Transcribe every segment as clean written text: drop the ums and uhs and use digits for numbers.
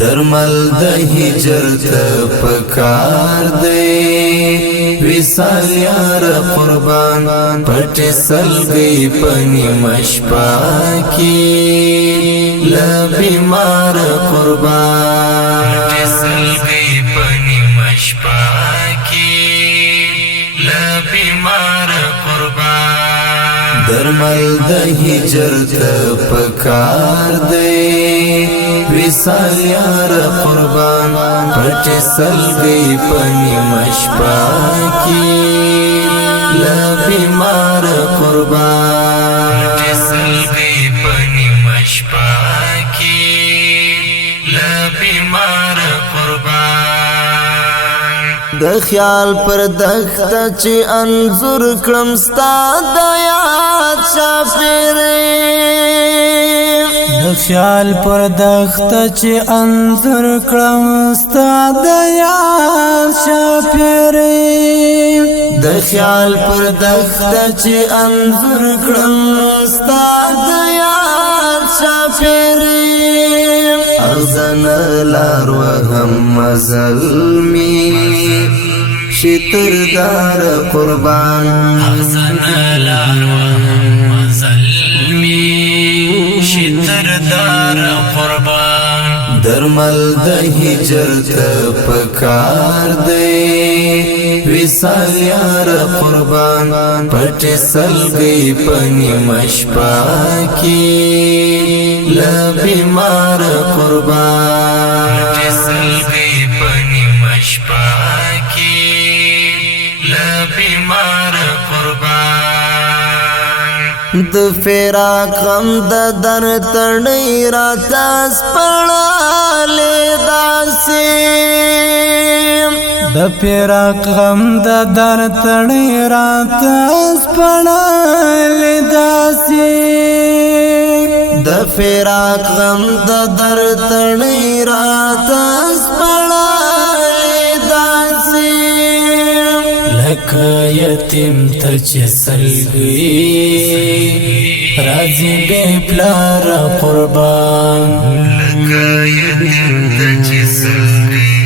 درمل د هجر ته پکار دی وصال یار قربان پټ سلګي پنی مشپا کی ل بیمار قربان پټ سلګي پنی مشپا کی ل بیمار قربان درمل د هجر ته پکار دی وصال یار قربان پټ سلګي پنی مشپا کی ل بیمار قربان پټ سلګي پنی مشپا کی ل بیمار قربان د خیال پر دخت چې انظر کړم ستا د یاد چاپېره د خیال پر دخت چې انظر کړم ستا د یاد چاپېره د خیال پر دخت چې انظر کړم ستا د یاد چاپېره اغزن لار وهم مزلمی شتر دار قربان اغزن لار وهم مزلمی شتر دار قربان درمل د هجر ته پکار دی وصال یار قربان پټ سلګي پنی مشپا کی ل بیمار قربان پټ سلګي پنی مشپا کی ل بیمار قربان د فراق غم د در تړي راته سپړلې داسې د فراق غم د در تړي راته سپړلې داسې د فراق غم د در تړي راته سپړلې داسې لکه یتیم ته چې سلګي راځي بې پلاره قربان لکه یتیم ته چې سلګي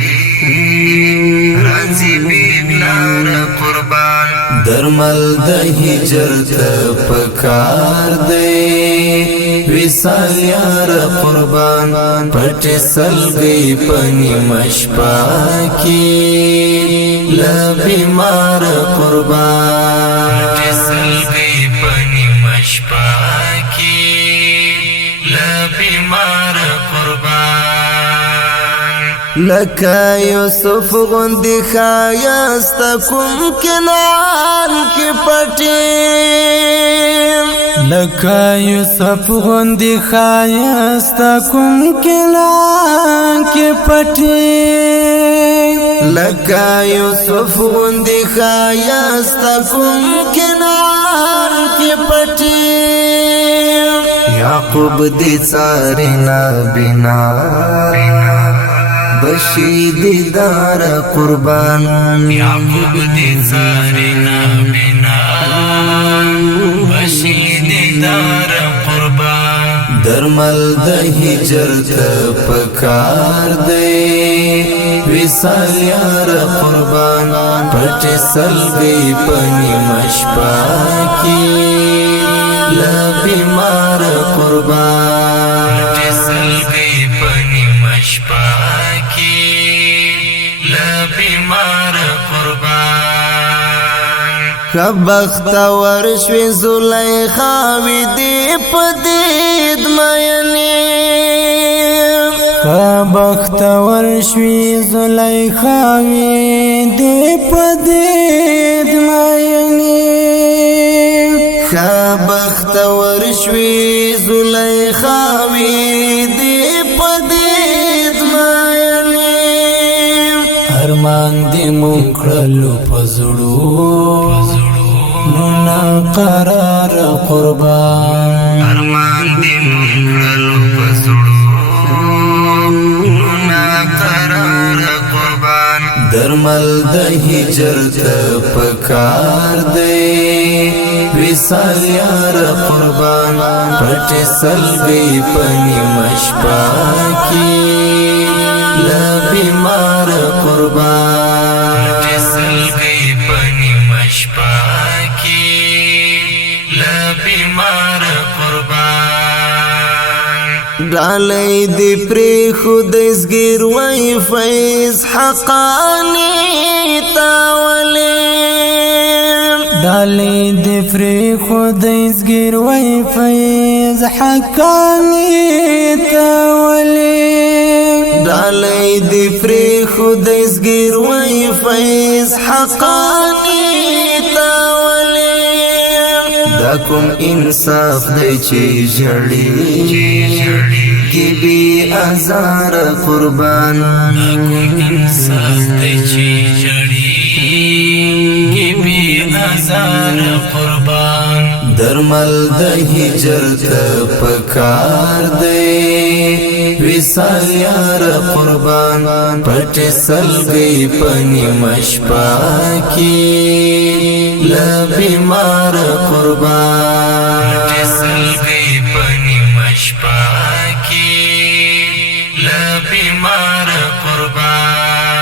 راځي بې پلاره قربان درمل د هجر ته پکار دی وصال یار قربان پټ سلګي پنی مشپا کی ل بیمار قربان پټ سلګي پنی مشپا کی ل بیمار قربان لکه یوسف غوندی خایست کوم کنار کی پټی لکه یوسف غوندی خایست کوم کنار کی پټی لکه یوسف غوندی خایست کوم کنار کی پټی یعقوب دی څارنا بنا بشید دار قربان یعقوب دی څارنا بنا بشید دار قربان درمل د هجر ته پکار دی وصال یار قربان پټ سلګي پنی مشپا کی ل بیمار قربان پټ سلګي پنی مشپا بیمار قربان کبخت ورشوی زلیخا وی دی پدید مینی کبخت ورشوی زلیخا وی دی پدید مینی کبخت ورشوی زلیخا وی دی پدید مینی ارمان دی مونکړلو پزړو نو نا قرار قربان ارمان دی مونکړلو پزړو نو نا قرار قربان در درمل د هجر ته پکار دی وصال یار قربان پټ سلګي پنی مشپا کی لا بیمار قربان پټ سلګي پنی مشپا کی لا بیمار قربان ډالۍ دی پری خود زګر وای فیض حقانی تاولې ډالۍ دی پری خود زګر وای فیض حقانی تاولې ډالۍ دی پری خود زګر وای فیض حقانی دا کوم انصاف دی چې جړی کی بی ازار قربان دا کوم انصاف دی چې جړی کی بی ازار قربان درمل د هجر ته پکار دی وصال یار قربان پټ سلګي پنی مشپا کی لا بیمار قربان پټ سلګي پنی مشپا کی لا بیمار قربان